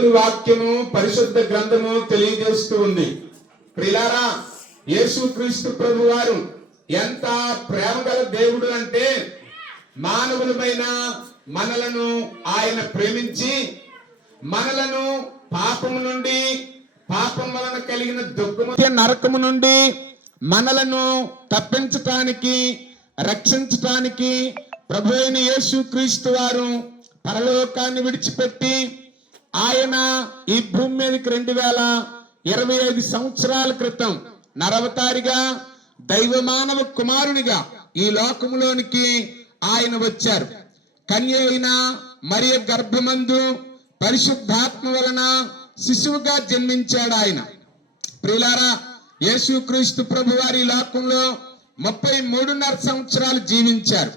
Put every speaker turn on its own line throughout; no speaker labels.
దేవుని వాక్యము పరిశుద్ధ గ్రంథము తెలియజేస్తూ ఉంది. ప్రిలారా యేసుక్రీస్తు ప్రభు వారు ఎంత ప్రేమ గల దేవుడు అంటే మానవులమైన మనలను ఆయన ప్రేమించి మనలను పాపము నుండి పాపం వలన కలిగిన దుఃఖము నరకము నుండి మనలను తప్పించటానికి రక్షించటానికి ప్రభు అయిన యేసు క్రీస్తు వారు పరలోకాన్ని విడిచిపెట్టి ఆయన ఈ భూమి మీదకి రెండు వేల ఇరవై ఐదు సంవత్సరాల క్రితం నరవతారిగా దైవ మానవ కుమారునిగా ఈ లోకంలోనికి ఆయన వచ్చారు. కన్య అయిన గర్భమందు పరిశుద్ధాత్మ వలన శిశువుగా జన్మించాడు ఆయన. ప్రిలారా యేసుక్రీస్తు ప్రభు వారి లోకంలో ముప్పై మూడున్నర సంవత్సరాలు జీవించారు.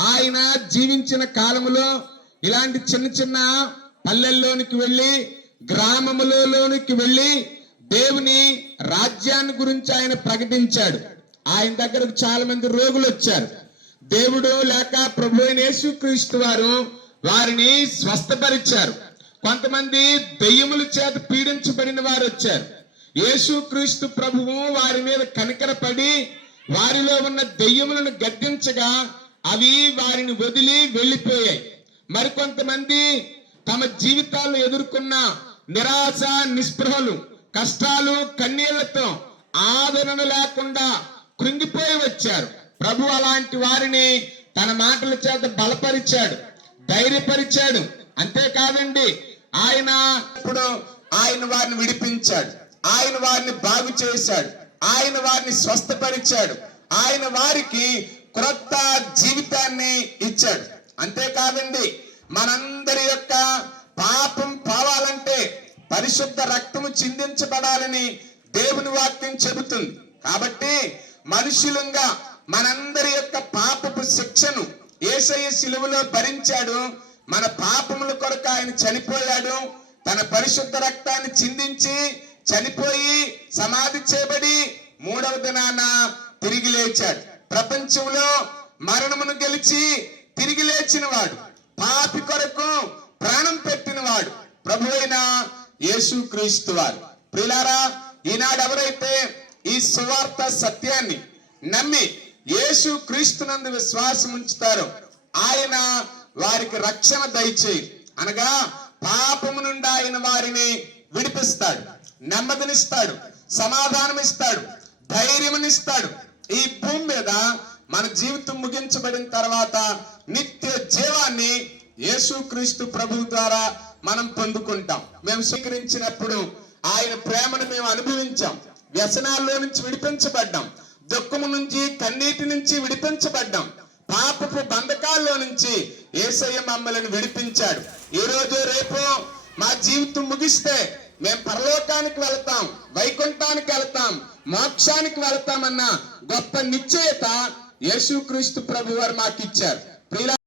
ఆయన జీవించిన కాలములో ఇలాంటి చిన్న చిన్న పల్లెల్లోనికి వెళ్ళి గ్రామములలోనికి వెళ్ళి దేవుని రాజ్యాన్ని గురించి ఆయన ప్రకటించాడు. ఆయన దగ్గరకు చాలా మంది రోగులు వచ్చారు. దేవుడు లేక ప్రభు అయిన యేసుక్రీస్తు వారు వారిని స్వస్థపరిచారు. కొంతమంది దెయ్యముల చేత పీడించబడిన వారు వచ్చారు. యేసుక్రీస్తు ప్రభువు వారి మీద కనికరపడి వారిలో ఉన్న దెయ్యములను గద్దించగా అవి వారిని వదిలి వెళ్ళిపోయాయి. మరికొంతమంది తమ జీవితాలు ఎదుర్కొన్న నిరాశ నిస్పృహలు కష్టాలు కన్నీళ్ళతో ఆదరణ లేకుండా కృంగిపోయి వచ్చారు. ప్రభు అలాంటి వారిని తన మాటల చేత బలపరిచాడు ధైర్యపరిచాడు. అంతేకాదండి ఆయన ఇప్పుడు ఆయన వారిని విడిపించాడు ఆయన వారిని బాగు చేశాడు ఆయన వారిని స్వస్థపరిచాడు ఆయన వారికి క్రొత్త జీవితాన్ని ఇచ్చాడు. అంతేకాదండి మనందరి యొక్క పాపం పోవాలంటే పరిశుద్ధ రక్తము చిందించబడాలని దేవుని వాక్యం చెబుతుంది. కాబట్టి మనుషులంగా మనందరి యొక్క పాపపు శిక్షను ఏసయ్య శిలువలో భరించాడు. మన పాపముల కొరకు ఆయన చనిపోయాడు. తన పరిశుద్ధ రక్తాన్ని చిందించి చనిపోయి సమాధి చేయబడి మూడవ దినాన తిరిగి లేచాడు. ప్రపంచంలో మరణమును గెలిచి తిరిగి లేచిన వాడు పాపి కొరకు ప్రాణం పెట్టిన వాడు ప్రభు అయిన యేసు క్రీస్తు వారు. ప్రిలారా ఈనాడు ఎవరైతే ఈ సువార్త సత్యాన్ని నమ్మి యేసు క్రీస్తునందు విశ్వాసం ఉంచుతారో ఆయన వారికి రక్షణ దయచేయి. అనగా పాపము నుండి ఆయన వారిని విడిపిస్తాడు నెమ్మదినిస్తాడు సమాధానం ఇస్తాడు ధైర్యమునిస్తాడు. ఈ భూమి మీద మన జీవితం ముగించబడిన తర్వాత నిత్య జీవాన్ని యేసుక్రీస్తు ప్రభు ద్వారా మనం పొందుకుంటాం. మేము స్వీకరించినప్పుడు ఆయన ప్రేమను మేము అనుభవించాం. వ్యసనాల్లో నుంచి విడిపించబడ్డాం. దుఃఖము నుంచి కన్నీటి నుంచి విడిపించబడ్డాం. పాపపు బంధకాల్లో నుంచి ఏసయ్య మమ్మల్ని విడిపించాడు. ఈ రోజు రేపు మా జీవితం ముగిస్తే మేము పరలోకానికి వెళతాం వైకుంఠానికి వెళతాం మోక్షానికి వెళతామన్న గొప్ప నిశ్చయత యేసుక్రీస్తు ప్రభు వారు మాకు ఇచ్చారు